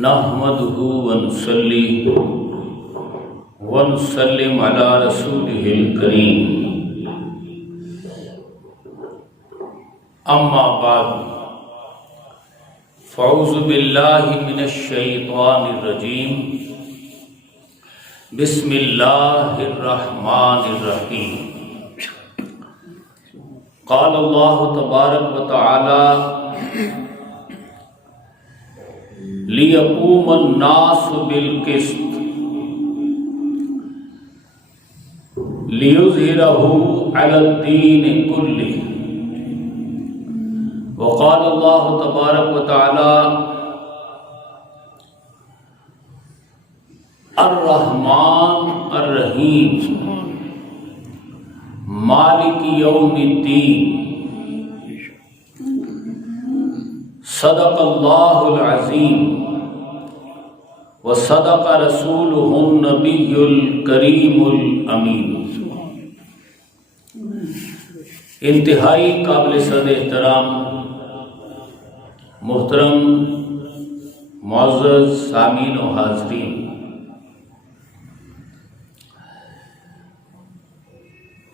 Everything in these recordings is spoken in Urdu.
نحمده ونصلي ونسلم على رسوله الكريم اما بعد فاعوذ بالله من الشيطان الرجيم بسم الله الرحمن الرحيم قال الله تبارك وتعالى لِيَقُومَ النَّاسُ بِالْقِسْطِ لِيُظْهِرَهُ عَلَى الدِّينِ كُلِّهِ وقال الله تبارك وتعالى الرحمن الرحیم مالک یوم الدین صدق اللہ العظیم وصدق رسولہ النبی الکریم الامین۔ انتہائی قابل صد احترام محترم معزز سامعین و حاضرین،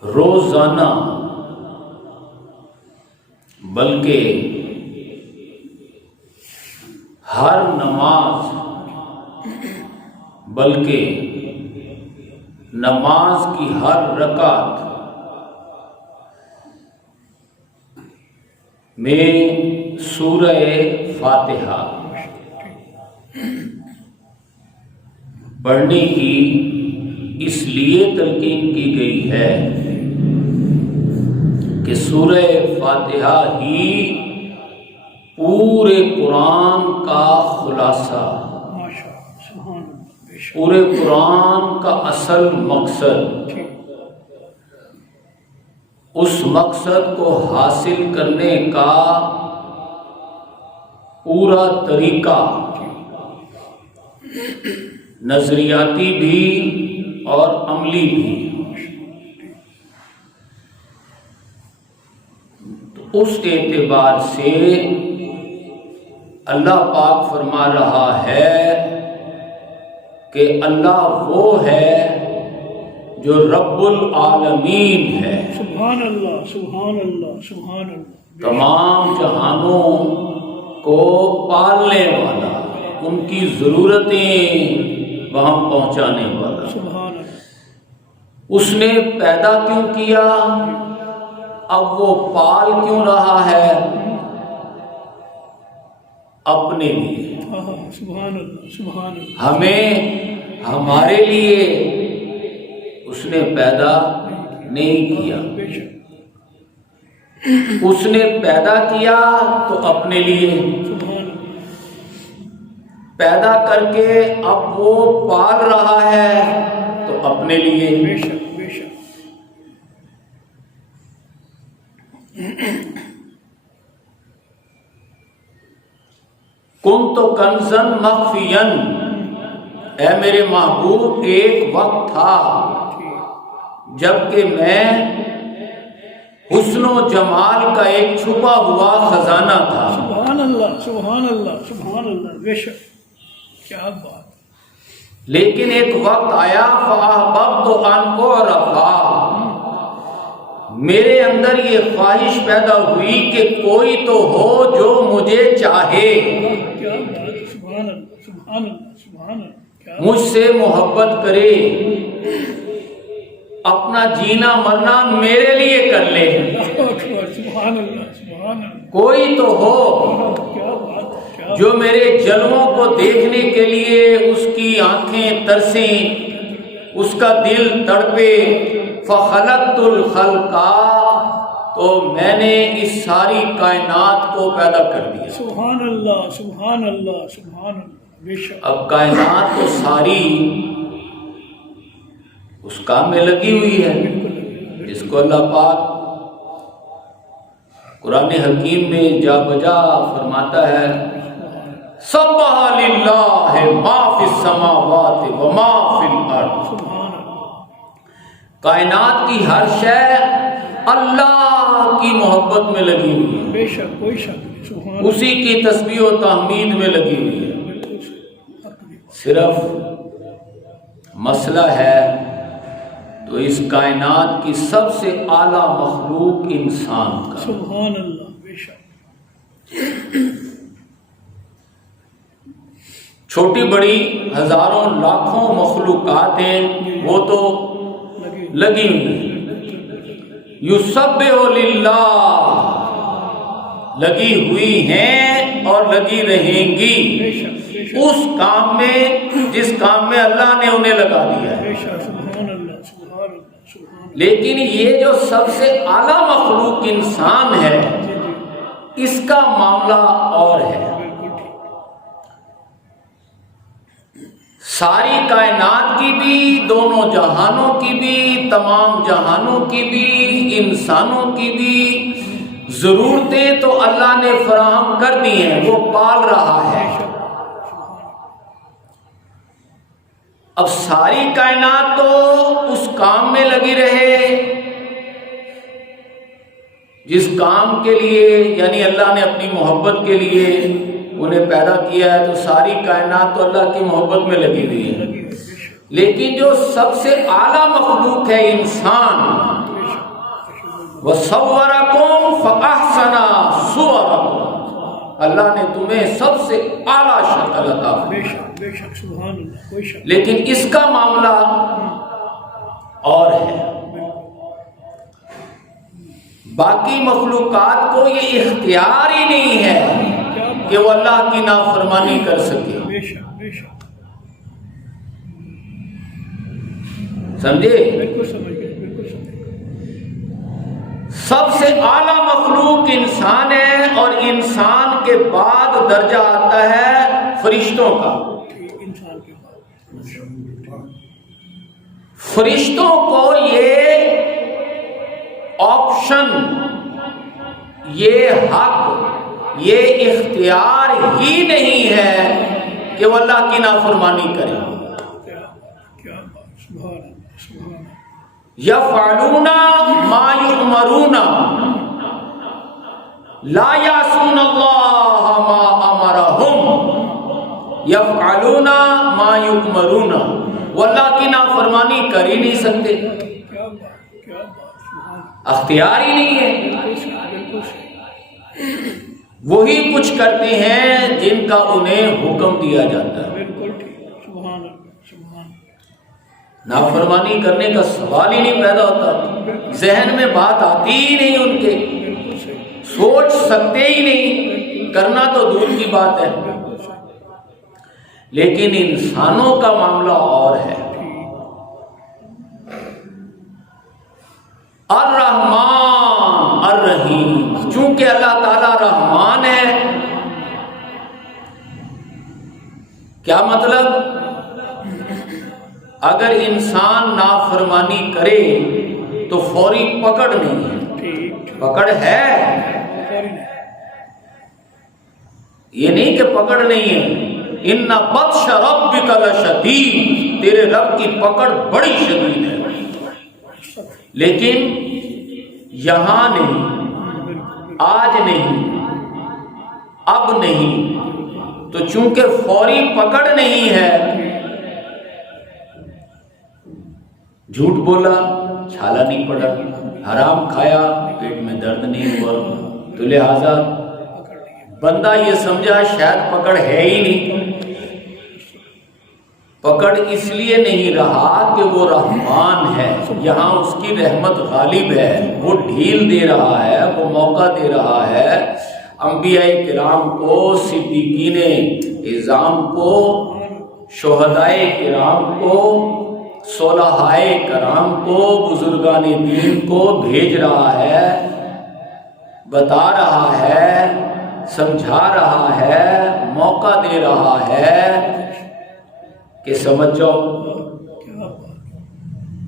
روزانہ بلکہ ہر نماز بلکہ نماز کی ہر رکعت میں سورہ فاتحہ پڑھنے کی اس لیے تلقین کی گئی ہے کہ سورہ فاتحہ ہی پورے قرآن کا خلاصہ، پورے قرآن کا اصل مقصد، اس مقصد کو حاصل کرنے کا پورا طریقہ، نظریاتی بھی اور عملی بھی، تو اس اعتبار سے اللہ پاک فرما رہا ہے کہ اللہ وہ ہے جو رب العالمین ہے، سبحان اللہ سبحان اللہ سبحان اللہ، تمام جہانوں کو پالنے والا، ان کی ضرورتیں وہاں پہنچانے والا۔ سبحان اللہ۔ اس نے پیدا کیوں کیا، اب وہ پال کیوں رہا ہے؟ اپنے لیے، سبحان اللہ سبحان اللہ۔ ہمیں ہمارے لیے اس نے پیدا نہیں کیا، اس نے پیدا کیا تو اپنے لیے پیدا کر کے اب وہ پال رہا ہے تو اپنے لیے۔ کنت کنزن مخفین، اے میرے محبوب ایک وقت تھا جبکہ میں حسن و جمال کا ایک چھپا ہوا خزانہ تھا۔ سبحان اللہ سبحان اللہ سبحان اللہ، بے شک، کیا بات۔ لیکن ایک وقت آیا فَأَحْبَبْتُ أَنْ أُعْرَفَ، میرے اندر یہ خواہش پیدا ہوئی کہ کوئی تو ہو جو مجھے چاہے، مجھ سے محبت کرے، اپنا جینا مرنا میرے لیے کر لے، کوئی تو ہو جو میرے جلووں کو دیکھنے کے لیے اس کی آنکھیں ترسیں، اس کا دل تڑپے۔ فَخَلَقْتُ الْخَلْقَ، تو میں نے اس ساری کائنات کو پیدا کر دیا۔ سبحان اللہ سبحان اللہ سبحان اللہ، بے شک۔ اب کائنات تو ساری اس کام میں لگی ہوئی ہے جس کو اللہ پاک قرآن حکیم میں جا بجا فرماتا ہے سبح للہ ما فی السماوات و ما فی الارض، کائنات کی ہر شے اللہ کی محبت میں لگی ہوئی ہے، بے شک کوئی شک نہیں، سبحان اسی کی تسبیح و تحمید میں لگی ہوئی ہے۔ صرف مسئلہ ہے تو اس کائنات کی سب سے اعلیٰ مخلوق انسان کا. سبحان اللہ. بے شک. چھوٹی بڑی ہزاروں لاکھوں مخلوقات ہیں وہ تو لگی ہوئی ہیں. یسبح للہ لگی ہوئی ہیں اور لگی رہیں گی بے شک. بے شک. اس کام میں جس کام میں اللہ نے انہیں لگا دیا ہے. بے شک. سبحان اللہ. سبحان اللہ. سبحان اللہ. لیکن یہ جو سب سے اعلیٰ مخلوق انسان ہے اس کا معاملہ اور ہے. بالکل ٹھیک. ساری کائنات کی بھی، دونوں جہانوں کی بھی، تمام جہانوں کی بھی، انسانوں کی بھی ضرورتیں تو اللہ نے فراہم کر دی ہیں، وہ پال رہا ہے. اب ساری کائنات تو اس کام میں لگی رہے جس کام کے لیے، یعنی اللہ نے اپنی محبت کے لیے انہیں پیدا کیا ہے، تو ساری کائنات تو اللہ کی محبت میں لگی ہوئی ہے. لیکن جو سب سے اعلیٰ مخلوق ہے انسان، وَصَوَّرَكُمْ فَأَحْسَنَ صُوَرَكُمْ، اللہ نے تمہیں سب سے اعلیٰ شکل عطا کی. بے شک. بے شک. سبحان اللہ. کوئی شک. لیکن اس کا معاملہ اور ہے. باقی مخلوقات کو یہ اختیار ہی نہیں ہے کہ وہ اللہ کی نافرمانی کر سکے. بے شک. بے شک. سمجھے؟ بالکل سمجھ گئے. بالکل سمجھ گئے. سب سے اعلیٰ مخلوق انسان ہے اور انسان کے بعد درجہ آتا ہے فرشتوں کا. انسان کے بعد فرشتوں کو یہ آپشن، یہ حق، یہ اختیار ہی نہیں ہے کہ وہ اللہ کی نافرمانی کرے. کیا بات. سبحان اللہ. سبحان اللہ. یفعلون ما یؤمرون لا یعصون اللہ ما امرہم. یفعلون ما یؤمرون، وہ اللہ کی نافرمانی کر ہی نہیں سکتے، کیا بات. کیا بات. سبحان اللہ. اختیار ہی نہیں ہے. بالکل صحیح. بالکل صحیح. وہی کچھ کرتے ہیں جن کا انہیں حکم دیا جاتا ہے. بالکل ٹھیک. سبحان اللہ. سبحان اللہ. نافرمانی کرنے کا سوال ہی نہیں پیدا ہوتا، ذہن میں بات آتی ہی نہیں ان کے، بالکل صحیح. سوچ سکتے ہی نہیں، کرنا تو دور کی بات ہے. بالکل صحیح. لیکن انسانوں کا معاملہ اور ہے. الرحمن الرحیم، چونکہ اللہ تعالیٰ رحمان ہے. کیا مطلب؟ اگر انسان نافرمانی کرے تو فوری پکڑ نہیں ہے. ٹھیک. پکڑ ہے، یہ نہیں کہ پکڑ نہیں ہے. ان بطش ربک لشدید، تیرے رب کی پکڑ بڑی شدید ہے. لیکن یہاں نہیں، آج نہیں، اب نہیں، تو چونکہ فوری پکڑ نہیں ہے، جھوٹ بولا چھالا نہیں پڑا، حرام کھایا پیٹ میں درد نہیں ہوا، تو لہذا بندہ یہ سمجھا شاید پکڑ ہے ہی نہیں. پکڑ اس لیے نہیں رہا کہ وہ رحمان ہے، یہاں اس کی رحمت غالب ہے، وہ ڈھیل دے رہا ہے، وہ موقع دے رہا ہے انبیاء کرام کو، صدیقین اعظام کو، شہدائے کرام کو، صلحائے کرام کو، بزرگان دین کو بھیج رہا ہے، بتا رہا ہے، سمجھا رہا ہے، موقع دے رہا ہے کہ سمجھ جاؤ،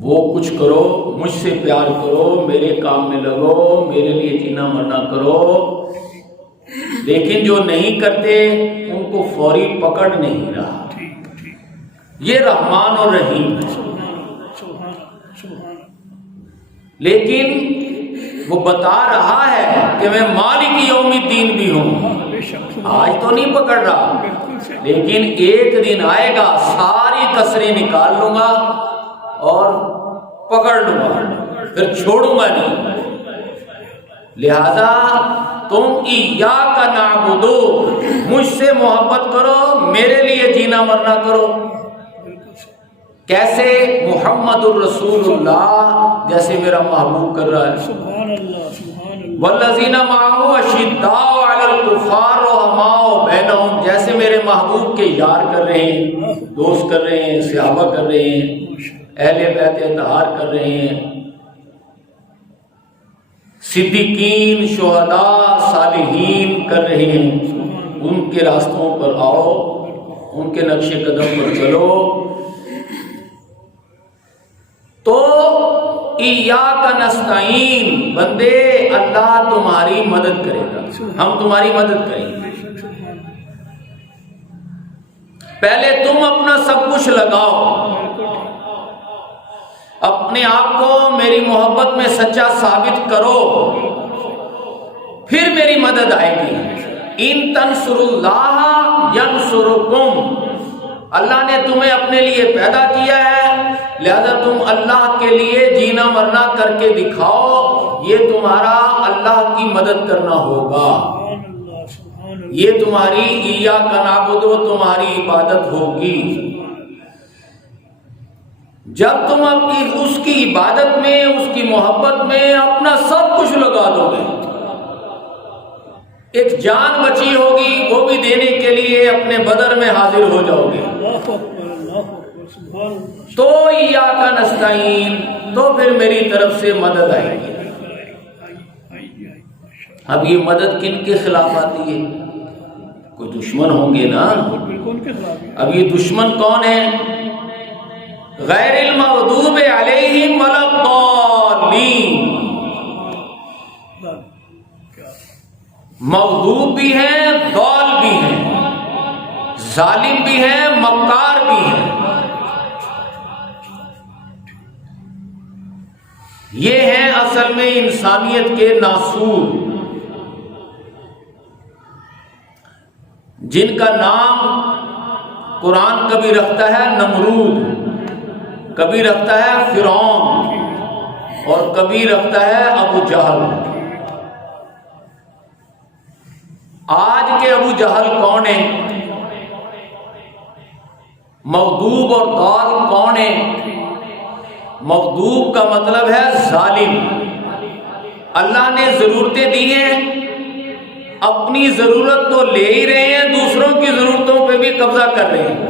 وہ کچھ کرو، مجھ سے پیار کرو، میرے کام میں لگو، میرے لیے جینا مرنا کرو. لیکن جو نہیں کرتے ان کو فوری پکڑ نہیں رہا. یہ رحمان اور رحیم ہے. لیکن وہ بتا رہا ہے کہ میں مالک یوم الدین بھی ہوں. بے شک آج تو نہیں پکڑ رہا، بالکل صحیح، لیکن ایک دن آئے گا ساری کسریں نکال لوں گا اور پکڑ لوں گا، پھر چھوڑوں گا نہیں۔ لہذا تم ایاک نعبدو، مجھ سے محبت کرو، میرے لیے جینا مرنا کرو۔ بالکل صحیح، کیسے؟ محمد الرسول اللہ، جیسے میرا محبوب کر رہا ہے۔ سبحان اللہ سبحان اللہ، والذین معہ اشداء علی الکفار رحماء بینہم، جیسے میرے محبوب کے یار کر رہے ہیں، دوست کر رہے ہیں، صحابہ کر رہے ہیں، اہل بیت اطہار کر رہے ہیں، صدیقین، شہداء، صالحین کر رہے ہیں۔ ان کے راستوں پر آؤ، ان کے نقش قدم پر چلو، تو ایاک نستعین، بندے اللہ تمہاری مدد کرے گا، ہم تمہاری مدد کریں گے۔ پہلے تم اپنا سب کچھ لگاؤ، اپنے آپ کو میری محبت میں سچا ثابت کرو، پھر میری مدد آئے گی۔ ان تنصروا اللہ ینصرکم، اللہ نے تمہیں اپنے لیے پیدا کیا ہے، لہذا تم اللہ کے لیے جینا مرنا کر کے دکھاؤ، یہ تمہارا اللہ کی مدد کرنا ہوگا، یہ تمہاری ایاک نعبدو، تمہاری عبادت ہوگی۔ جب تم اس کی عبادت میں، اس کی محبت میں اپنا سب کچھ لگا دو گے، ایک جان بچی ہوگی وہ بھی دینے کے لیے اپنے بدر میں حاضر ہو جاؤ گے، تو ایاک نستعین، تو پھر میری طرف سے مدد آئے گی۔ اب یہ مدد کن کے خلاف آتی ہے؟ کوئی دشمن ہوں گے نا۔ اب یہ دشمن کون ہے؟ غیر المغضوب علیہم ولا الضالین، مغضوب بھی ہیں، ضال بھی ہیں، ظالم بھی ہیں، مکار بھی ہیں۔ یہ ہیں اصل میں انسانیت کے ناسور، جن کا نام قرآن کبھی رکھتا ہے نمرود، کبھی رکھتا ہے فرعون، اور کبھی رکھتا ہے ابو جہل۔ آج کے ابو جہل کون ہیں؟ مغضوب اور ضال کون ہیں؟ مغضوب کا مطلب ہے ظالم، اللہ نے ضرورتیں دی ہیں، اپنی ضرورت تو لے ہی رہے ہیں، دوسروں کی ضرورتوں پہ بھی قبضہ کر رہے ہیں۔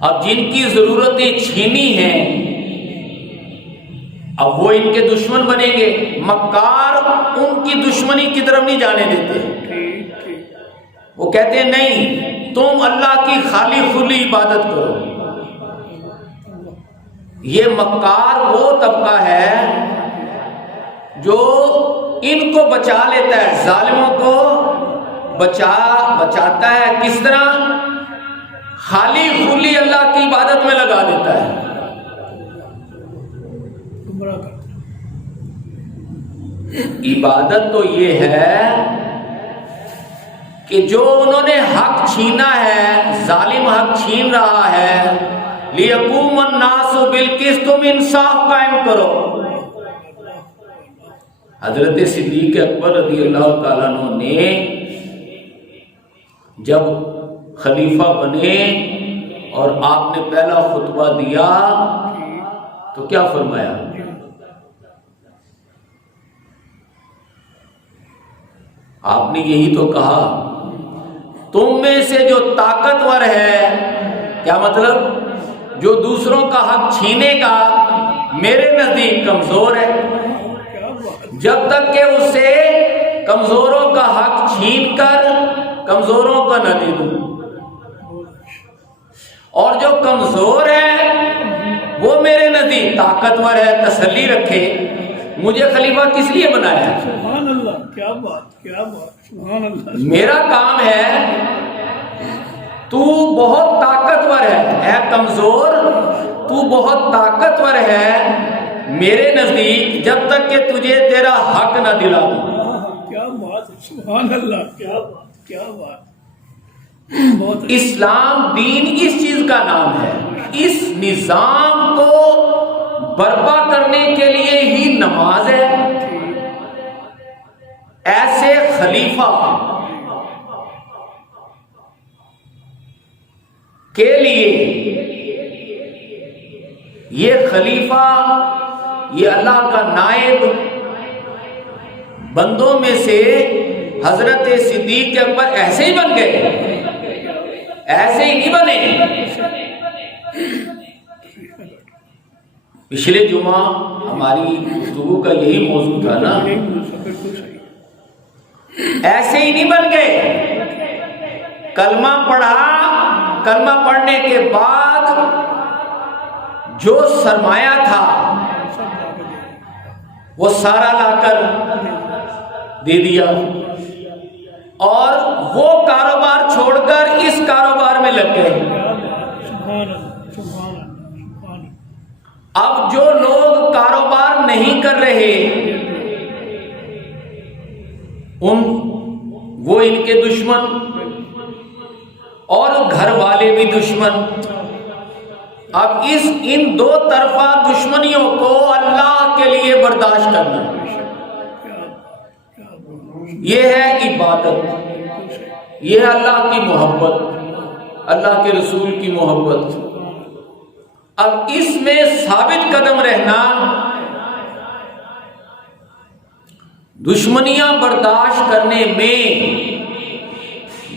اب جن کی ضرورتیں چھینی ہیں، اب وہ ان کے دشمن بنیں گے۔ مکار ان کی دشمنی کی طرف نہیں جانے دیتے، وہ کہتے ہیں نہیں، تم اللہ کی خالی خلی عبادت کرو۔ یہ مکار وہ طبقہ ہے جو ان کو بچا لیتا ہے، ظالموں کو بچاتا ہے۔ کس طرح؟ خالی خلی اللہ کی عبادت میں لگا دیتا ہے۔ عبادت تو یہ ہے کہ جو انہوں نے حق چھینا ہے، ظالم حق چھین رہا ہے، لِيَقُومَ النَّاسُ بِالْقِسْطِ، تم انصاف قائم کرو۔ حضرت صدیق اکبر رضی اللہ تعالیٰ عنہ نے جب خلیفہ بنے اور آپ نے پہلا خطبہ دیا تو کیا فرمایا؟ آپ نے یہی تو کہا، تم میں سے جو طاقتور ہے، کیا مطلب؟ جو دوسروں کا حق چھینے گا، میرے نزدیک کمزور ہے، جب تک کہ اسے کمزوروں کا حق چھین کر کمزوروں کا نہ دے دوں، اور جو کمزور ہے وہ میرے نزدیک طاقتور ہے، تسلی رکھے۔ مجھے خلیفہ کس لیے بنایا ہے؟ سبحان اللہ، کیا بات، کیا بات، سبحان اللہ۔ میرا کام ہے، تو بہت طاقتور ہے، اے کمزور تو بہت طاقتور ہے میرے نزدیک، جب تک کہ تجھے تیرا حق نہ دلا دوں۔ بات ہے، سبحان اللہ، کیا بات، کیا بات، بہت اچھا۔ اسلام دین اس چیز کا نام ہے، اس نظام کو برپا کرنے کے لیے ہی نماز ہے۔ ایسے خلیفہ کے لیے یہ خلیفہ، یہ اللہ کا نائب، بندوں میں سے حضرت صدیق کے اوپر ایسے ہی بن گئے، ایسے ہی نہیں بنے۔ پچھلے جمعہ ہماری گفتگو کا یہی موضوع تھا نا، ایسے ہی نہیں بن گئے۔ کلمہ پڑھا، کلمہ پڑھنے کے بعد جو سرمایہ تھا وہ سارا لا کر دے دیا، اور وہ کاروبار چھوڑ کر اس کاروبار میں لگ گئے۔ سبحان اللہ، سبحان اللہ، سبحان اللہ۔ اب جو لوگ کاروبار نہیں کر رہے، وہ ان کے دشمن، اور گھر والے بھی دشمن۔ اب ان دو طرفہ دشمنیوں کو اللہ کے لیے برداشت کرنا، یہ ہے عبادت، یہ ہے اللہ کی محبت، اللہ کے رسول کی محبت۔ اب اس میں ثابت قدم رہنا، دشمنیاں برداشت کرنے میں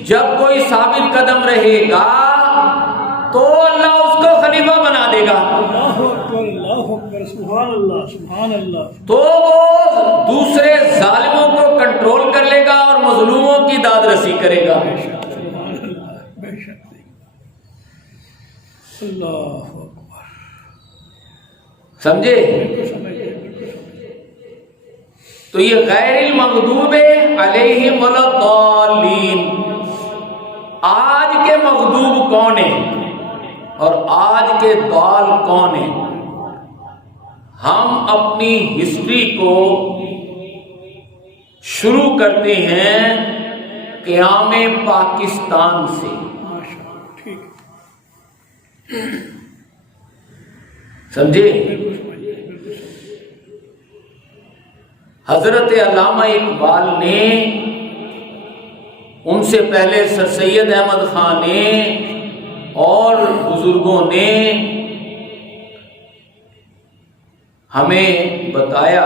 جب کوئی ثابت قدم رہے گا تو اللہ اس کو خلیفہ بنا دے گا، اللہ اکبر، اللہ اکبر، سبحان اللہ، سبحان اللہ۔ تو وہ دوسرے ظالموں کو کنٹرول کر لے گا اور مظلوموں کی داد رسی کرے گا۔ سبحان اللہ، بے شک، اللہ اکبر، سمجھے؟ تو یہ غیر المغضوب علیہم ولا الضالین، آج کے مغضوب کون ہیں اور آج کے ضال کون ہیں؟ ہم اپنی ہسٹری کو شروع کرتے ہیں قیام پاکستان سے، سمجھے؟ حضرت علامہ اقبال نے، ان سے پہلے سر سید احمد خان نے اور بزرگوں نے ہمیں بتایا،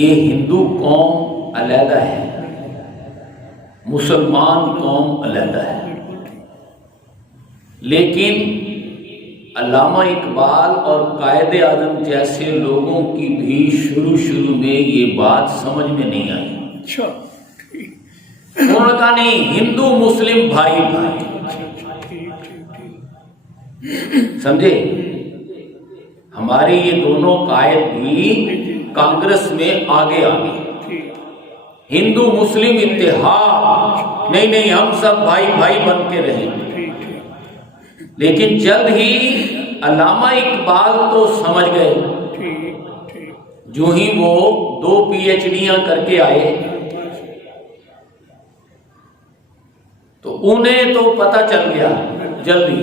یہ ہندو قوم علیحدہ ہے، مسلمان قوم علیحدہ ہے۔ لیکن علامہ اقبال اور قائد اعظم جیسے لوگوں کی بھی شروع میں یہ بات سمجھ میں نہیں آئی۔ اچھا، انہوں نے کہا نہیں، ہندو مسلم بھائی بھائی، سمجھے؟ ہمارے یہ دونوں قائد بھی کانگریس میں آگے ہندو مسلم اتحاد نہیں، ہم سب بھائی بھائی بن کے رہیں۔ لیکن جلد ہی علامہ اقبال تو سمجھ گئے، جو ہی وہ 2 PhDیاں کر کے آئے تو انہیں تو پتہ چل گیا جلدی،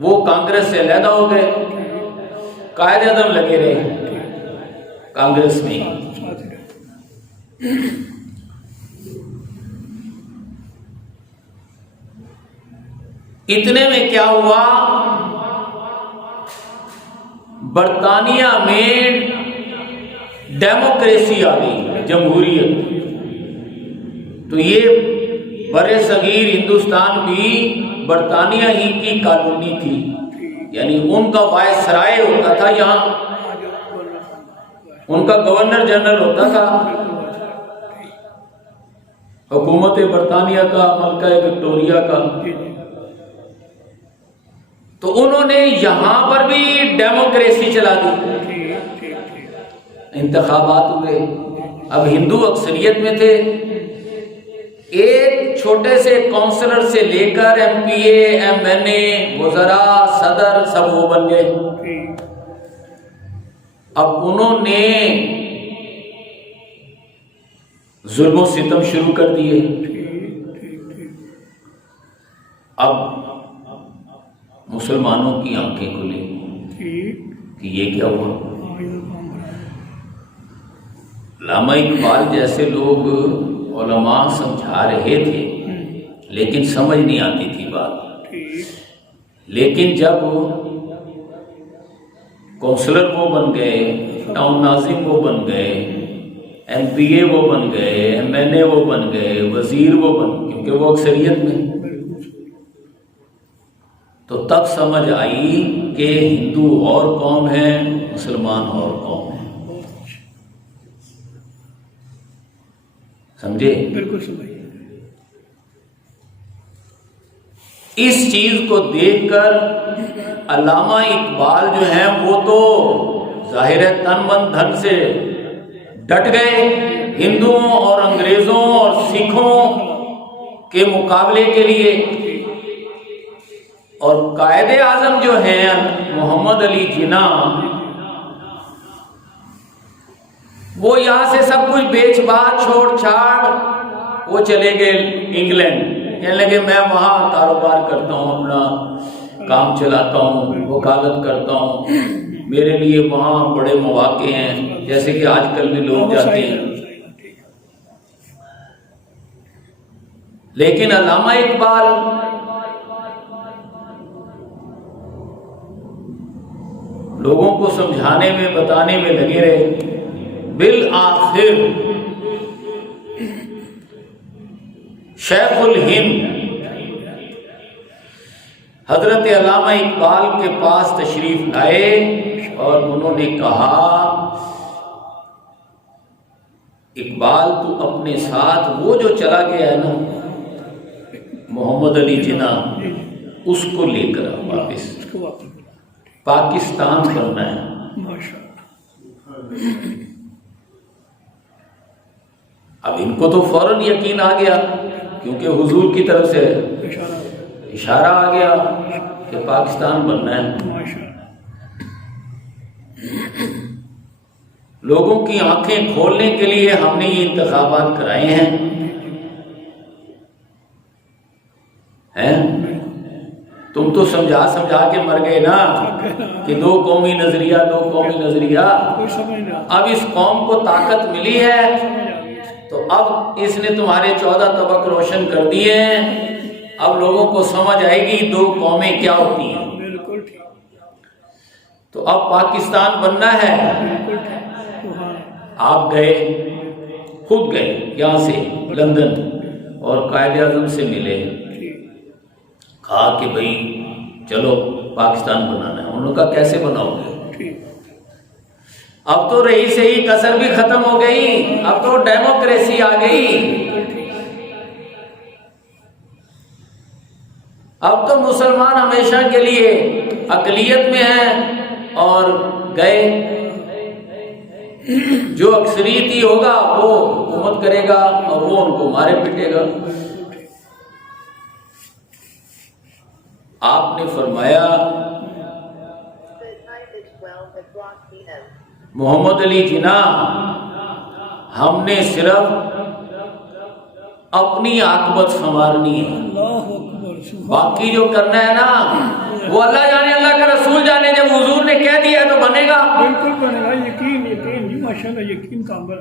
وہ کانگریس سے علیحدہ ہو گئے، قائد اعظم لگے رہے کانگریس میں۔ اتنے میں کیا ہوا، برطانیہ میں ڈیموکریسی آ گئی، جمہوریت۔ تو یہ برِ صغیر ہندوستان بھی برطانیہ ہی کی کالونی تھی، یعنی ان کا وائسرائے ہوتا تھا یہاں، ان کا گورنر جنرل ہوتا تھا، حکومت برطانیہ کا، ملکہ وکٹوریہ کا۔ تو انہوں نے یہاں پر بھی ڈیموکریسی چلا دی، انتخابات ہوئے۔ اب ہندو اکثریت میں تھے، ایک چھوٹے سے کونسلر سے لے کر MPA MNA وزراء صدر سب وہ بن گئے۔ اب انہوں نے ظلم و ستم شروع کر دیے۔ اب مسلمانوں کی آنکھیں کھلی کہ یہ کیا ہوا۔ علامہ اقبال جیسے لوگ علماء سمجھا رہے تھے لیکن سمجھ نہیں آتی تھی بات، لیکن جب کونسلر وہ بن گئے، ٹاؤن ناظم وہ بن گئے، ایم پی اے وہ بن گئے، ایم این اے وہ بن گئے، وزیر وہ بن، کیونکہ وہ اکثریت میں، تو تب سمجھ آئی کہ ہندو اور قوم ہے، مسلمان اور قوم ہے۔ سمجھے؟ بالکل سمجھے۔ اس چیز کو دیکھ کر علامہ اقبال جو ہیں وہ تو ظاہر ہے تن من دھن سے ڈٹ گئے ہندوؤں اور انگریزوں اور سکھوں کے مقابلے کے لیے، اور قائد اعظم جو ہیں محمد علی جناح وہ یہاں سے سب کچھ بیچ باچ چھوڑ چھاڑ وہ چلے گئے انگلینڈ، کہنے لگے میں وہاں کاروبار کرتا ہوں، اپنا کام چلاتا ہوں، وکالت کرتا ہوں، میرے لیے وہاں بڑے مواقع ہیں، جیسے کہ آج کل بھی لوگ جاتے ہیں۔ لیکن علامہ اقبال لوگوں کو سمجھانے میں بتانے میں لگے رہے۔ بالآخر شیخ الہند حضرت علامہ اقبال کے پاس تشریف لائے اور انہوں نے کہا اقبال تو اپنے ساتھ وہ جو چلا گیا ہے نا محمد علی جناح، اس کو لے کر واپس پاکستان بننا ہے۔ اب ان کو تو فوراً یقین آ گیا کیونکہ حضور کی طرف سے اشارہ آ گیا کہ پاکستان بننا ہے۔ لوگوں کی آنکھیں کھولنے کے لیے ہم نے یہ انتخابات کرائے ہیں۔ تم تو سمجھا سمجھا کے مر گئے نا کہ دو قومی نظریہ، دو قومی نظریہ۔ اب اس قوم کو طاقت ملی ہے تو اب اس نے تمہارے 14 طبق روشن کر دیے ہیں، اب لوگوں کو سمجھ آئے گی دو قومیں کیا ہوتی ہیں۔ تو اب پاکستان بننا ہے۔ آپ گئے، خود گئے یہاں سے لندن اور قائد اعظم سے ملے، کہا کہ بھئی چلو پاکستان بنانا ہے۔ انہوں نے کہا کیسے بناؤ گے؟ اب تو رہی سے ہی کسر بھی ختم ہو گئی، اب تو ڈیموکریسی آ گئی، اب تو مسلمان ہمیشہ کے لیے اقلیت میں ہیں اور گئے، جو اکثریتی ہوگا وہ حکومت کرے گا اور وہ ان کو مارے پیٹے گا۔ آپ نے فرمایا محمد علی جناح ہم نے صرف اپنی عاقبت سنوارنی ہے، باقی جو کرنا ہے نا وہ اللہ جانے، اللہ کا رسول جانے، جب حضور نے کہہ دیا تو بنے گا، بالکل بنے گا۔ یقین جی ماشاءاللہ یقین کامل۔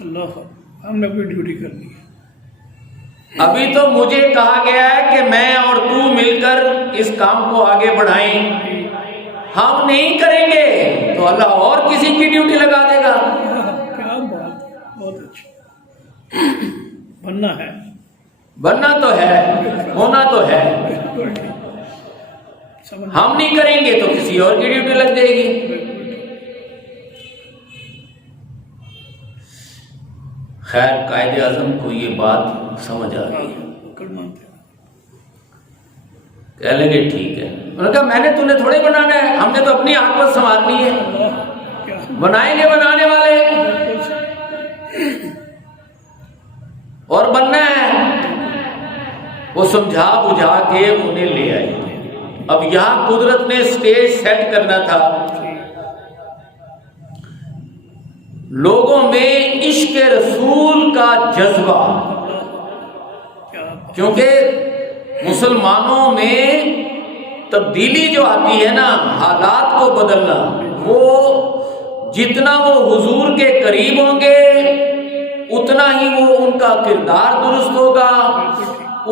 اللہ ہم نے کوئی ڈیوٹی کرنی ہے۔ ابھی تو مجھے کہا گیا ہے کہ میں اور تو مل کر اس کام کو آگے بڑھائیں، ہم نہیں کریں گے تو اللہ اور کسی کی ڈیوٹی لگا دے گا۔ کیا بات، بہت اچھا۔ بننا ہے، بننا تو ہے، ہونا تو ہے، ہم نہیں کریں گے تو کسی اور کی ڈیوٹی لگ جائے گی۔ خیر قائد اعظم کو یہ بات سمجھ آ گئی، کہنے لگے ٹھیک ہے۔ انہوں نے کہا میں نے تمہیں تھوڑے بنانا ہے، ہم نے تو اپنی عاقبت سنوارنی ہے، بنائیں گے بنانے والے اور بننا ہے۔ وہ سمجھا بجھا کے انہیں لے آئی۔ اب یہاں قدرت نے سٹیج سیٹ کرنا تھا، لوگوں میں عشق رسول جذبہ، کیا بات، کیونکہ مسلمانوں میں تبدیلی جو آتی ہے نا، حالات کو بدلنا، وہ جتنا وہ حضور کے قریب ہوں گے اتنا ہی وہ ان کا کردار درست ہوگا،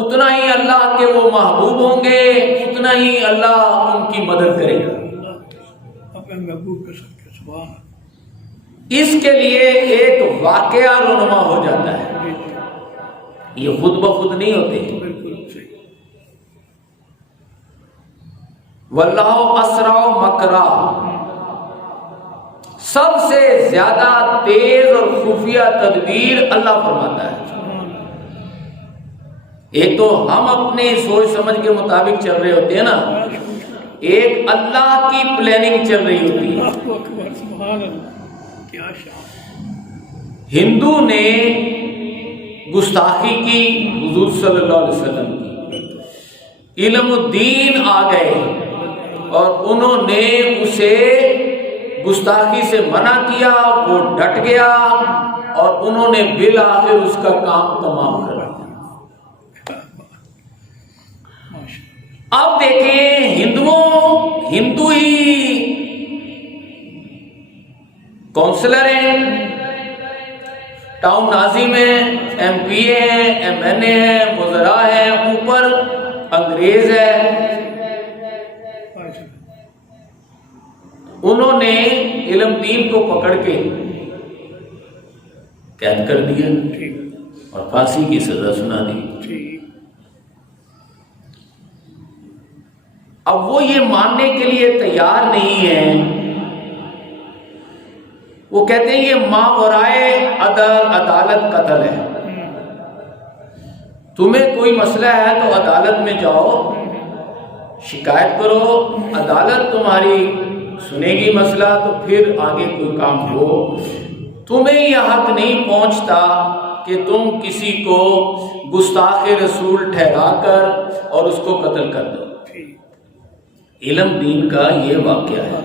اتنا ہی اللہ کے وہ محبوب ہوں گے، اتنا ہی اللہ ان کی مدد کرے گا۔ اللہ اپنے محبوب کے ساتھ کے سبحان اللہ۔ اس کے لیے ایک واقعہ رونما ہو جاتا ہے، یہ خود بخود نہیں ہوتے۔ بالکل صحیح، واللہ اسرع مکرا، سب سے زیادہ تیز اور خفیہ تدبیر اللہ فرماتا ہے۔ ایک تو ہم اپنی سوچ سمجھ کے مطابق چل رہے ہوتے ہیں نا، ایک اللہ کی پلاننگ چل رہی ہوتی ہے۔ اللہ اکبر، سبحان اللہ، کیا شان۔ ہندو نے گستاخی کی حضور صلی اللہ علیہ وسلم کی، علم الدین آ گئے اور انہوں نے اسے گستاخی سے منع کیا، وہ ڈٹ گیا اور انہوں نے بالآخر اس کا کام تمام کر دیا۔ اب دیکھیں ہندو ہی کونسلر ہیں، ٹاؤن ناظم ہیں، ایم پی اے ہیں، ایم این اے ہیں، وزراء ہیں، اوپر انگریز ہے۔ انہوں نے علم دین کو پکڑ کے قید کر دیا اور پھانسی کی سزا سنا دی۔ اب وہ یہ ماننے کے لیے تیار نہیں ہیں، وہ کہتے ہیں یہ ماورائے عدالت قتل ہے، تمہیں کوئی مسئلہ ہے تو عدالت میں جاؤ، شکایت کرو، عدالت تمہاری سنے گی مسئلہ تو پھر آگے کوئی کام ہو، تمہیں یہ حق نہیں پہنچتا کہ تم کسی کو گستاخ رسول ٹھہرا کر اور اس کو قتل کر دو۔ علم دین کا یہ واقعہ ہے۔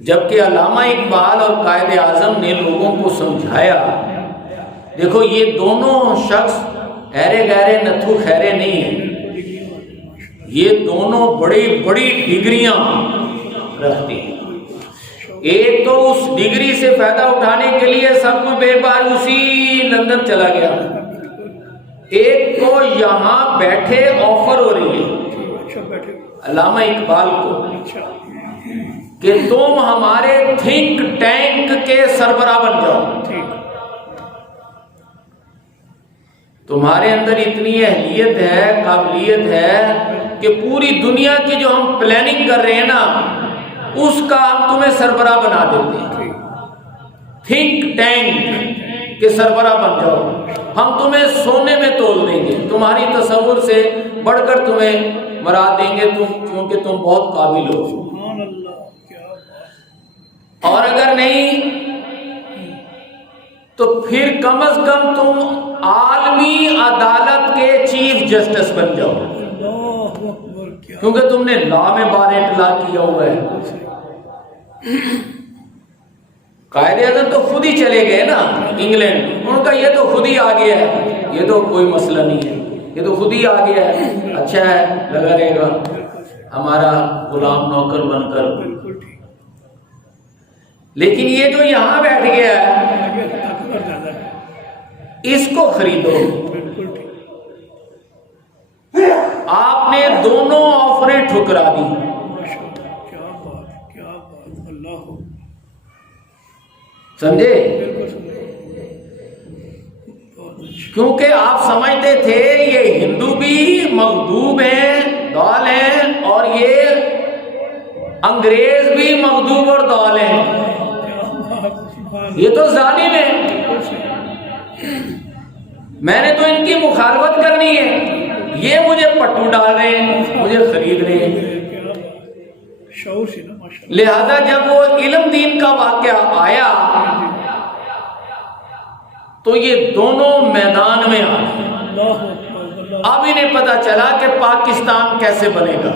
جبکہ علامہ اقبال اور قائد اعظم نے لوگوں کو سمجھایا، دیکھو یہ دونوں شخص ایرے گہرے نتھو خیرے نہیں ہیں، یہ دونوں بڑی بڑی ڈگریاں رکھتے ہیں۔ ایک تو اس ڈگری سے فائدہ اٹھانے کے لیے سب کو بے بار اسی لندن چلا گیا، ایک کو یہاں بیٹھے آفر ہو رہی ہے علامہ اقبال کو کہ تم ہمارے تھنک ٹینک کے سربراہ بن جاؤ، تمہارے اندر اتنی اہلیت ہے، قابلیت ہے کہ پوری دنیا کی جو ہم پلاننگ کر رہے ہیں نا اس کا ہم تمہیں سربراہ بنا دیتے ہیں، تھنک ٹینک کے سربراہ بن جاؤ، ہم تمہیں سونے میں تول دیں گے، تمہاری تصور سے بڑھ کر تمہیں مراد دیں گے، کیونکہ تم بہت قابل ہو، اور اگر نہیں تو پھر کم از کم تم عالمی عدالت کے چیف جسٹس بن جاؤ، کیونکہ تم نے لا میں بار اطلاع کیا ہوا ہے۔ قائد اعظم تو خود ہی چلے گئے نا انگلینڈ، ان کا یہ تو خود ہی آ گیا ہے، یہ تو کوئی مسئلہ نہیں ہے، یہ تو خود ہی آ گیا ہے، اچھا ہے لگا رہے گا ہمارا غلام نوکر بن کر۔ لیکن یہ جو یہاں بیٹھ گیا ہے اس کو خریدو۔ آپ نے دونوں آفریں ٹھکرا دی، سمجھے؟ کیونکہ آپ سمجھتے تھے یہ ہندو بھی مغضوب ہیں، ضال ہیں، اور یہ انگریز بھی مغضوب اور ضال ہیں، یہ تو ظالم ہے، میں نے تو ان کی مخالفت کرنی ہے، یہ مجھے پٹو ڈال رہے ہیں، مجھے خرید رہے ہیں۔ لہذا جب وہ علم دین کا واقعہ آیا تو یہ دونوں میدان میں آئے، اب انہیں پتا چلا کہ پاکستان کیسے بنے گا۔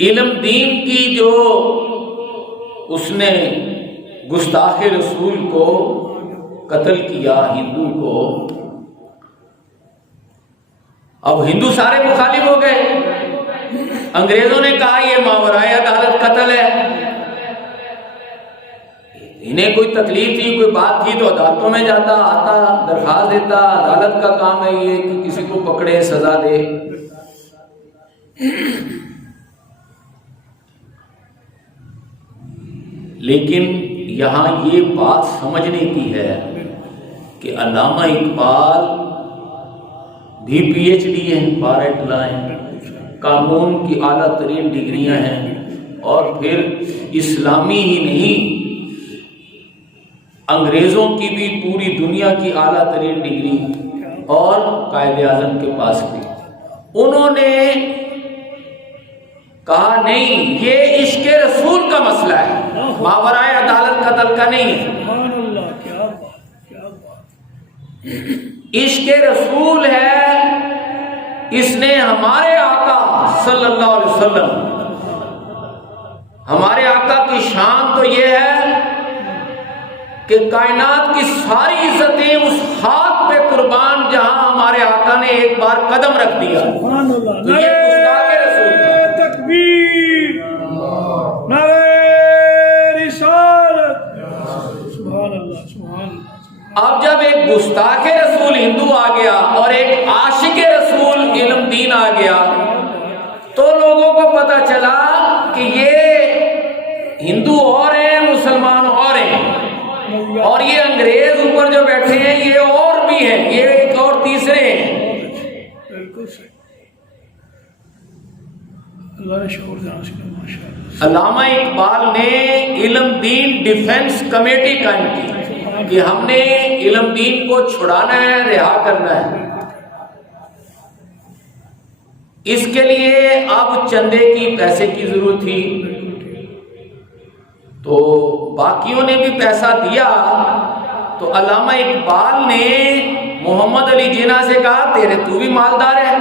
علم دین کی جو اس نے گستاخ رسول کو قتل کیا، ہندو کو۔ اب ہندو سارے مخالف ہو گئے، انگریزوں نے کہا یہ ماورائے عدالت قتل ہے، انہیں کوئی تکلیف تھی، کوئی بات تھی تو عدالتوں میں جاتا، آتا، درخواست دیتا، عدالت کا کام ہے یہ کہ کسی کو پکڑے، سزا دے۔ لیکن یہاں یہ بات سمجھنے کی ہے کہ علامہ اقبال بھی پی ایچ ڈی ہیں، بار اطلاع ہیں، قانون کی اعلیٰ ترین ڈگریاں ہیں، اور پھر اسلامی ہی نہیں انگریزوں کی بھی پوری دنیا کی اعلیٰ ترین ڈگری، اور قائد اعظم کے پاس بھی۔ انہوں نے کہا نہیں، یہ عشق رسول کا مسئلہ ہے، ماورائے عدالت قتل کا نہیں ہے۔ سبحان اللہ، کیا بات، کیا بات۔ عشق رسول ہے، اس نے ہمارے آقا صلی اللہ علیہ وسلم، ہمارے آقا کی شان تو یہ ہے کہ کائنات کی ساری عزتیں اس خاک پہ قربان جہاں ہمارے آقا نے ایک بار قدم رکھ دیا۔ سبحان اللہ، تو یہ گستاخ رسول تھا۔ تکبیر، نعرہ رسالت، سبحان اللہ، سبحان اللہ۔ اب جب ایک گستاخ رسول ہندو آ گیا اور ایک عاشق رسول علم دین آ گیا، تو لوگوں کو پتا چلا کہ یہ ہندو اور ہیں، مسلمان اور ہیں، اور یہ انگریز اوپر جو بیٹھے ہیں یہ اور بھی ہیں، یہ ایک اور تیسرے ہیں۔ بالکل صحیح، اللہ نے شعور دیا ماشاء اللہ۔ علامہ اقبال نے علم دین ڈیفنس کمیٹی قائم کی کہ ہم نے علم دین کو چھڑانا ہے، رہا کرنا ہے۔ اس کے لیے اب چندے کی، پیسے کی ضرورت تھی، تو باقیوں نے بھی پیسہ دیا، تو علامہ اقبال نے محمد علی جناح سے کہا تو بھی مالدار ہے،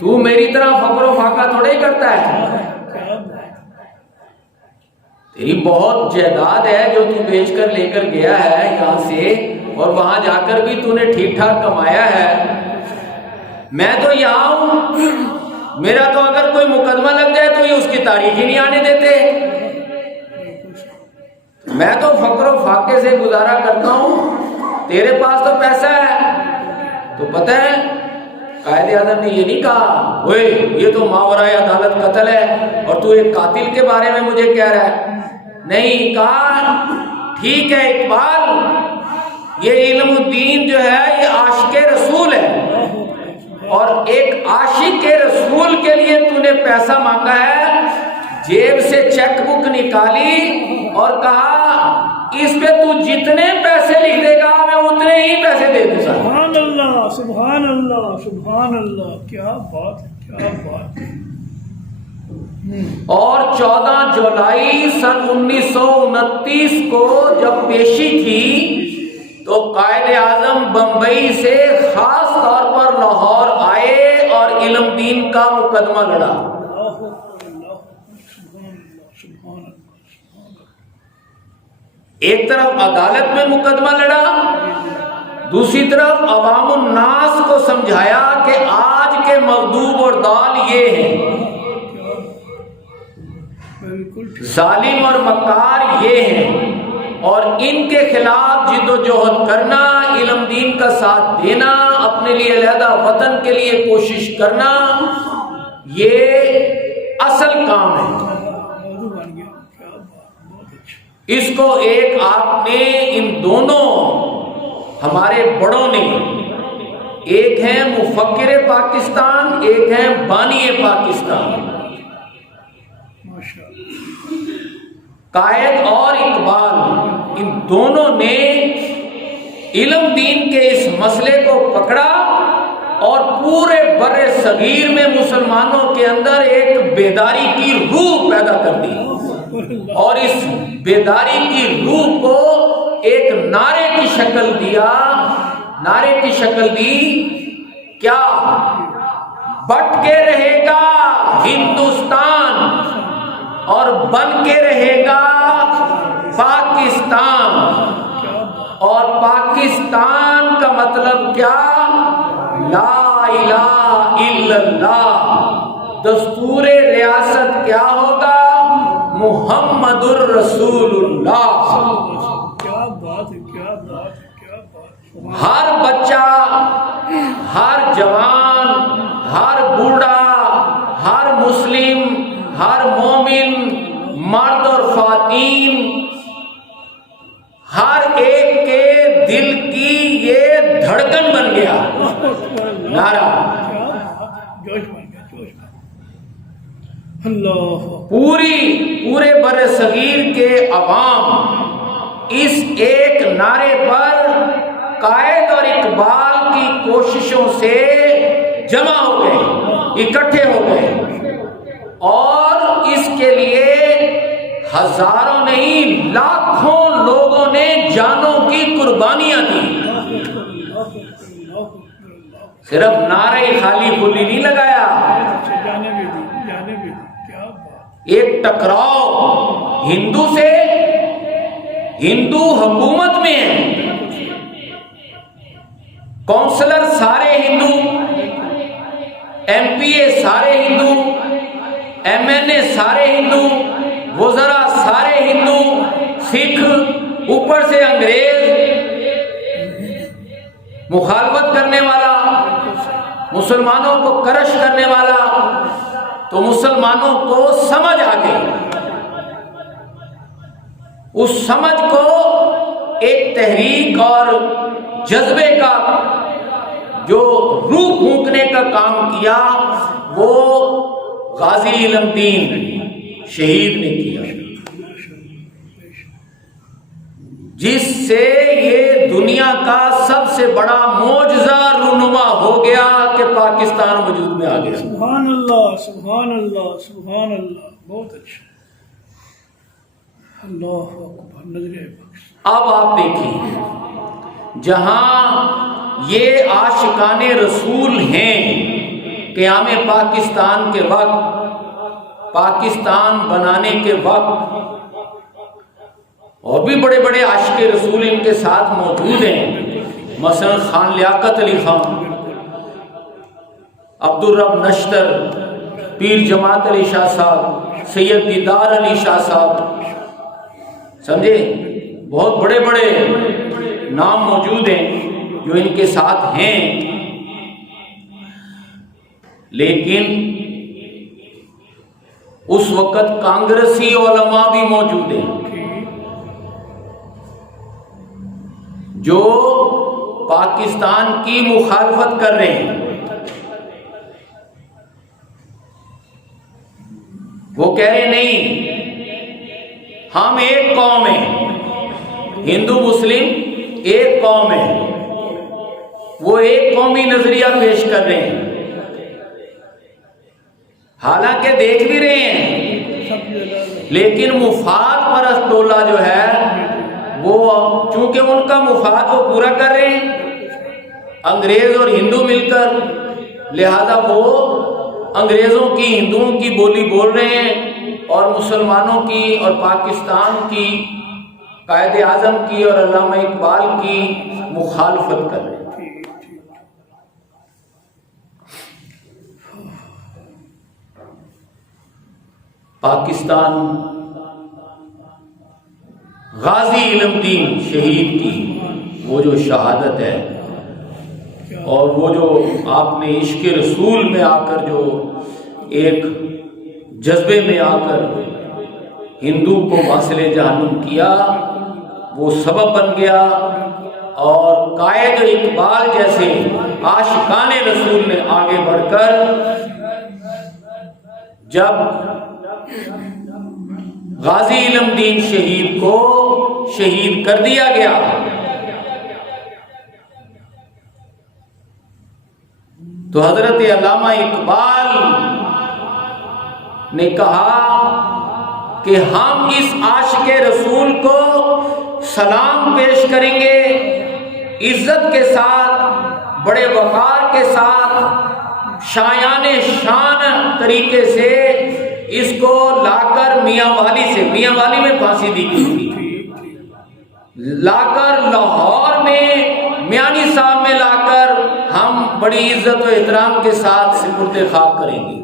تو میری طرح فقر و فاقہ تھوڑے ہی کرتا ہے، تیری بہت جائیداد ہے جو تو بیچ کر لے کر گیا ہے یہاں سے، اور وہاں جا کر بھی تو نے ٹھیک ٹھاک کمایا ہے، میں تو یہاں ہوں، میرا تو اگر کوئی مقدمہ لگ جائے تو یہ اس کی تاریخ ہی نہیں آنے دیتے، میں تو فقر و فاقے سے گزارا کرتا ہوں، تیرے پاس تو پیسہ ہے۔ تو پتہ ہے قائد اعظم نے یہ نہیں کہا اوئے یہ تو ماورائے عدالت قتل ہے اور تو ایک قاتل کے بارے میں مجھے کہہ رہا ہے، نہیں، کہا ٹھیک ہے اقبال، یہ علم الدین جو ہے یہ عاشق رسول ہے، اور ایک عاشق رسول کے لیے تو نے پیسہ مانگا ہے، جیب سے چیک بک نکالی اور کہا اس پہ تو جتنے پیسے لکھ دے گا میں اتنے ہی پیسے دے دوں گا۔ سبحان اللہ، سبحان اللہ، سبحان اللہ، کیا بات ہے، کیا بات ہے۔ اور 14 جولائی سن 1929 کو جب پیشی تھی تو قائد اعظم بمبئی سے خاص طور پر لاہور آئے اور علم دین کا مقدمہ لڑا۔ ایک طرف عدالت میں مقدمہ لڑا، دوسری طرف عوام الناس کو سمجھایا کہ آج کے مغضوب اور ضال یہ ہیں، ظالم اور مکار یہ ہیں، اور ان کے خلاف جد و جہد کرنا، علم دین کا ساتھ دینا، اپنے لیے علیحدہ وطن کے لیے کوشش کرنا، یہ اصل کام ہے۔ اس کو ایک آپ نے، ان دونوں ہمارے بڑوں نے، ایک ہیں مفکر پاکستان، ایک ہیں بانی پاکستان، قائد اور اقبال، ان دونوں نے علم دین کے اس مسئلے کو پکڑا اور پورے بر صغیر میں مسلمانوں کے اندر ایک بیداری کی روح پیدا کر دی، اور اس بیداری کی روح کو ایک نعرے کی شکل دیا، نعرے کی شکل دی، کیا بٹ کے رہے گا ہندوستان، اور بن کے رہے گا پاکستان. اور پاکستان کا مطلب کیا؟ لا الہ الا اللہ. دستور ریاست کیا ہوگا؟ محمد الرسول اللہ. کیا بات ہے، کیا بات ہے، کیا بات. ہر بچہ، ہر جوان، ہر بوڑھا، ہر مسلم، ہر مومن، مرد اور خواتین، ہر ایک کے دل کی یہ دھڑکن بن گیا نعرہ. جوش بن گیا، جوش بن گیا. اللہ پورے بر صغیر کے عوام اس ایک نعرے پر قائد اور اقبال کی کوششوں سے جمع ہو گئے، اکٹھے ہو گئے، اور اس کے لیے ہزاروں نہیں لاکھوں لوگوں نے جانوں کی قربانیاں دی. صرف نعرہ خالی بولی نہیں لگایا. جانے بھی دی، جانے بھی دی. کیا بات. ایک ٹکراؤ ہندو سے، ہندو حکومت میں ہے، کونسلر سارے ہندو، ایم پی اے سارے ہندو، ایم این اے سارے ہندو، وزراء سارے ہندو، سکھ، اوپر سے انگریز، مخالفت کرنے والا، مسلمانوں کو کرش کرنے والا. تو مسلمانوں کو سمجھ آ گئی. اس سمجھ کو ایک تحریک اور جذبے کا جو روح پھونکنے کا کام کیا وہ غازی علم الدین شہید نے کیا، جس سے یہ دنیا کا سب سے بڑا معجزہ رونما ہو گیا کہ پاکستان وجود میں آ گیا. سبحان اللہ، سبحان اللہ، سبحان اللہ. بہت اچھا. اللہ اکبر. نظر بخش. اب آپ دیکھیں، جہاں یہ عاشقان رسول ہیں، قیام پاکستان کے وقت، پاکستان بنانے کے وقت، اور بھی بڑے بڑے عاشق رسول ان کے ساتھ موجود ہیں. مثلا خان لیاقت علی خان، عبدالرب نشتر، پیر جماعت علی شاہ صاحب، سید دیدار علی شاہ صاحب، سمجھے، بہت بڑے بڑے نام موجود ہیں جو ان کے ساتھ ہیں. لیکن اس وقت کانگریسی علماء بھی موجود ہیں جو پاکستان کی مخالفت کر رہے ہیں. وہ کہہ رہے نہیں، ہم ایک قوم ہیں، ہندو مسلم ایک قوم ہے. وہ ایک قومی نظریہ پیش کر رہے ہیں، حالانکہ دیکھ بھی رہے ہیں، لیکن مفاد پرست ٹولہ جو ہے وہ چونکہ ان کا مفاد وہ پورا کر رہے ہیں، انگریز اور ہندو مل کر، لہذا وہ انگریزوں کی ہندوؤں کی بولی بول رہے ہیں اور مسلمانوں کی اور پاکستان کی، قائد اعظم کی اور علامہ اقبال کی مخالفت کر رہے ہیں. پاکستان غازی علم الدین شہید کی وہ جو شہادت ہے، اور وہ جو آپ نے عشق رسول میں آ کر جو ایک جذبے میں آ کر ہندو کو واصل جہنم کیا، وہ سبب بن گیا. اور قائد اقبال جیسے عاشقان رسول نے آگے بڑھ کر جب غازی علم الدین شہید کو شہید کر دیا گیا تو حضرت علامہ اقبال نے کہا کہ ہم اس عاشق رسول کو سلام پیش کریں گے، عزت کے ساتھ، بڑے وقار کے ساتھ، شایان شان طریقے سے اس کو لا کر میاں والی میں پھانسی دی گئی تھی، لا کر لاہور میں میانی صاحب میں لا کر ہم بڑی عزت و احترام کے ساتھ سپرد خاک کریں گے۔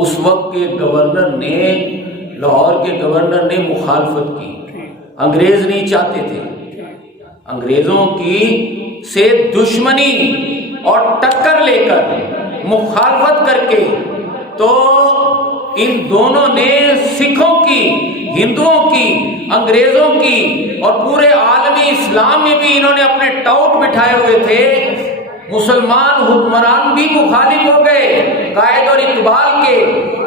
اس وقت کے گورنر نے، لاہور کے گورنر نے مخالفت کی، انگریز نہیں چاہتے تھے، انگریزوں کی سے دشمنی اور ٹکر لے کر مخالفت کر کے تو ان دونوں نے سکھوں کی، ہندوؤں کی، انگریزوں کی اور پورے عالمی اسلام میں بھی انہوں نے اپنے ٹاؤٹ بٹھائے ہوئے تھے۔ مسلمان حکمران بھی مخالف ہو گئے قائد اور اقبال کے،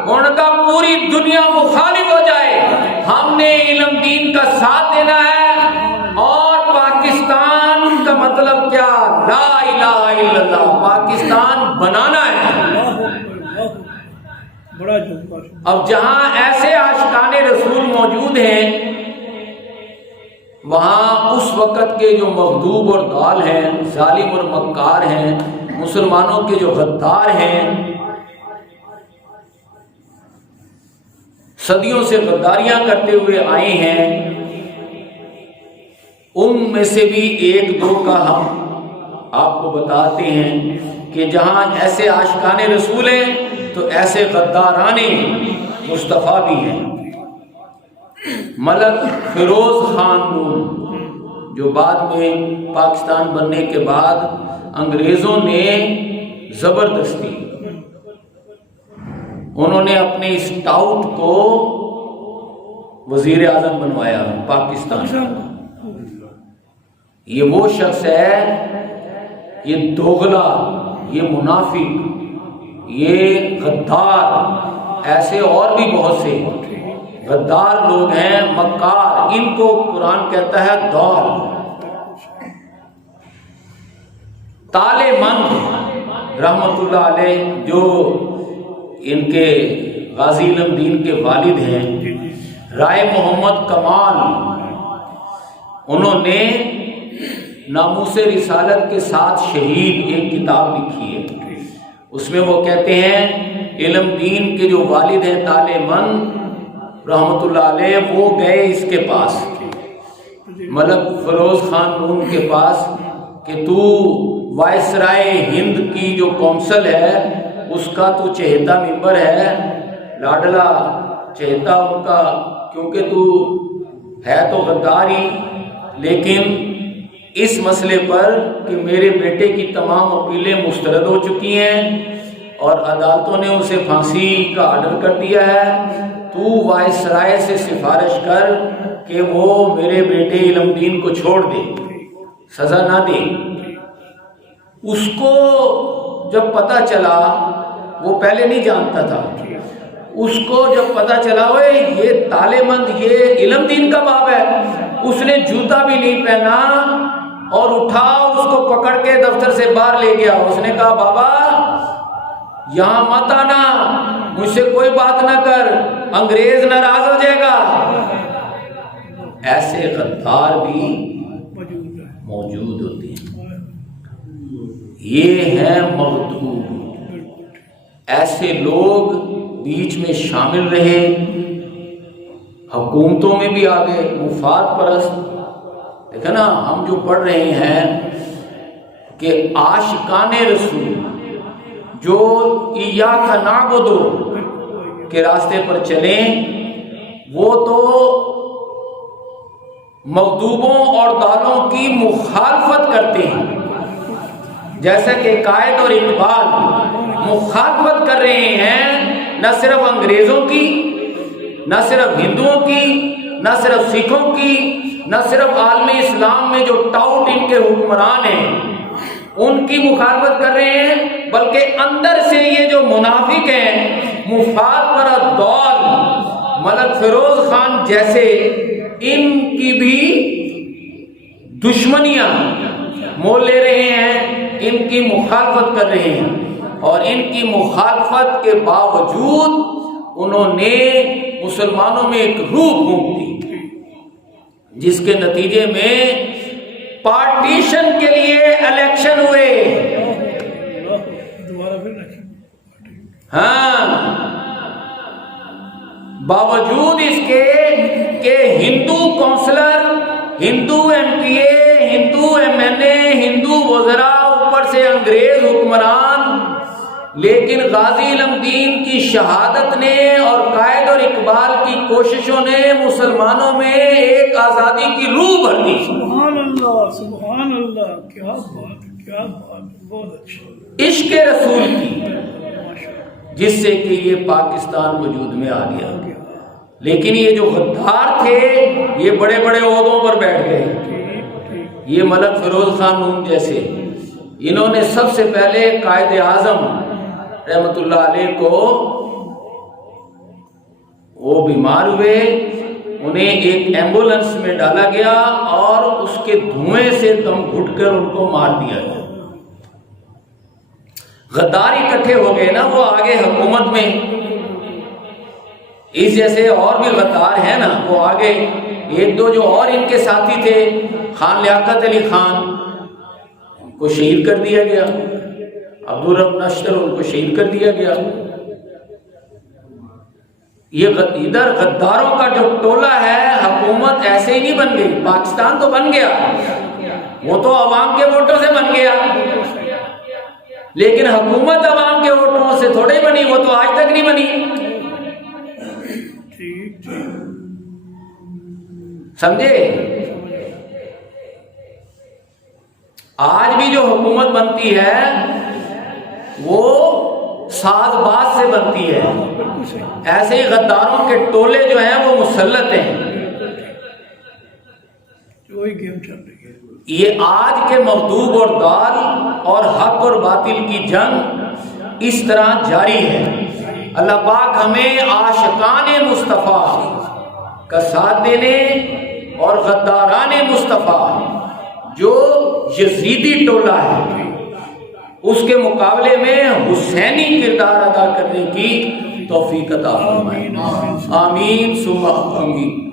ان کا پوری دنیا مخالف ہو جائے، ہم نے علم دین کا ساتھ دینا ہے، اور پاکستان کا مطلب کیا؟ لا الہ الا اللہ، پاکستان بنانا ہے۔ اب جہاں ایسے عاشقان رسول موجود ہیں، وہاں اس وقت کے جو مغضوب اور ضال ہیں، ظالم اور مکار ہیں، مسلمانوں کے جو غدار ہیں، صدیوں سے غداریاں کرتے ہوئے آئے ہیں، ان میں سے بھی ایک دو کا ہم آپ کو بتاتے ہیں کہ جہاں ایسے عاشقان رسول ہیں تو ایسے غداران مصطفیٰ بھی ہیں۔ ملک فیروز خان نون، جو بعد میں پاکستان بننے کے بعد انگریزوں نے زبردستی، انہوں نے اپنے اس ٹاؤٹ کو وزیر اعظم بنوایا پاکستان۔ یہ وہ شخص ہے، یہ دوغلا، یہ منافق، یہ غدار، ایسے اور بھی بہت سے غدار لوگ ہیں، مکار، ان کو قرآن کہتا ہے ضال۔ تالے مند رحمت اللہ علیہ، جو ان کے غازی علم دین کے والد ہیں، رائے محمد کمال، انہوں نے ناموس رسالت کے ساتھ شہید ایک کتاب لکھی ہے، اس میں وہ کہتے ہیں علم دین کے جو والد ہیں تالے مند رحمت اللہ علیہ، وہ گئے اس کے پاس، ملک فیروز خان نون کے پاس، کہ تو وائسرائے ہند کی جو کونسل ہے اس کا تو چہیتا ممبر ہے، لاڈلا چہیتا ان کا، کیونکہ تو ہے تو غداری، لیکن اس مسئلے پر کہ میرے بیٹے کی تمام اپیلیں مسترد ہو چکی ہیں اور عدالتوں نے اسے پھانسی کا آرڈر کر دیا ہے، تو وائسرائے سے سفارش کر کہ وہ میرے بیٹے علم دین کو چھوڑ دے، سزا نہ دے۔ اس کو جب پتہ چلا، وہ پہلے نہیں جانتا تھا، اس کو جب پتہ چلا اوئے یہ تالے مند، یہ علم دین کا باب ہے، اس نے جوتا بھی نہیں پہنا اور اٹھا اس کو پکڑ کے دفتر سے باہر لے گیا۔ اس نے کہا بابا یہاں مت آنا، مجھ سے کوئی بات نہ کر، انگریز ناراض ہو جائے گا۔ ایسے غدار بھی موجود ہوتے ہیں، یہ ہیں مغدور، ایسے لوگ بیچ میں شامل رہے، حکومتوں میں بھی آ گئے، مفاد پرست۔ دیکھیں نا، ہم جو پڑھ رہے ہیں کہ عاشقان رسول جو ایاک نعبد کے راستے پر چلیں، وہ تو مغضوبوں اور ضالوں کی مخالفت کرتے ہیں، جیسا کہ قائد اور اقبال مخالفت کر رہے ہیں، نہ صرف انگریزوں کی، نہ صرف ہندوؤں کی، نہ صرف سکھوں کی، نہ صرف عالم اسلام میں جو ٹاؤٹ ان کے حکمران ہیں ان کی مخالفت کر رہے ہیں، بلکہ اندر سے یہ جو منافق ہیں، مفاد پر ضال، ملک فیروز خان جیسے، ان کی بھی دشمنیاں مول لے رہے ہیں، ان کی مخالفت کر رہے ہیں، اور ان کی مخالفت کے باوجود انہوں نے مسلمانوں میں ایک روح پھونک دی، جس کے نتیجے میں پارٹیشن کے لیے الیکشن ہوئے۔ ہاں، باوجود اس کے کہ ہندو کونسلر، ہندو ایم پی اے، ہندو ایم این اے، ہندو وزراء، اوپر سے انگریز حکمران، لیکن غازی علم دین کی شہادت نے اور قائد اور اقبال کی کوششوں نے مسلمانوں میں ایک آزادی کی روح بھر دی۔ سبحان اللہ، سبحان اللہ، کیا بات، کیا بات، بہت اچھا، عشق رسول کی، جس سے کہ یہ پاکستان وجود میں آ گیا۔ لیکن یہ جو غدار تھے یہ بڑے بڑے عہدوں پر بیٹھ گئے، یہ ملک فیروز خان نون جیسے، انہوں نے سب سے پہلے قائد اعظم رحمت اللہ علیہ کو، وہ بیمار ہوئے، انہیں ایک ایمبولنس میں ڈالا گیا اور اس کے دھوئیں سے دم گھٹ کر ان کو مار دیا گیا۔ غدار اکٹھے ہو گئے نا وہ آگے حکومت میں، اس جیسے اور بھی غدار ہیں نا وہ آگے، ایک دو جو اور ان کے ساتھی تھے، خان لیاقت علی خان، ان کو شہید کر دیا گیا، عبدالرب نشتر ان کو شہید کر دیا گیا۔ یہ ادھر غداروں کا جو ٹولہ ہے، حکومت ایسے ہی نہیں بن گئی، پاکستان تو بن گیا، وہ تو عوام کے ووٹوں سے بن گیا، لیکن حکومت عوام کے ووٹوں سے تھوڑے ہی بنی، وہ تو آج تک نہیں بنی، سمجھے؟ آج بھی جو حکومت بنتی ہے وہ ساز باز سے بنتی ہے، ایسے ہی غداروں کے ٹولے جو ہیں وہ مسلط ہیں۔ یہ آج کے مغضوب اور ضال اور حق اور باطل کی جنگ اس طرح جاری ہے۔ اللہ پاک ہمیں عاشقان مصطفیٰ کا ساتھ دینے اور غداران مصطفیٰ جو یزیدی ٹولہ ہے اس کے مقابلے میں حسینی کردار ادا کرنے کی توفیق عطا فرمائے۔ آمین ثم آمین۔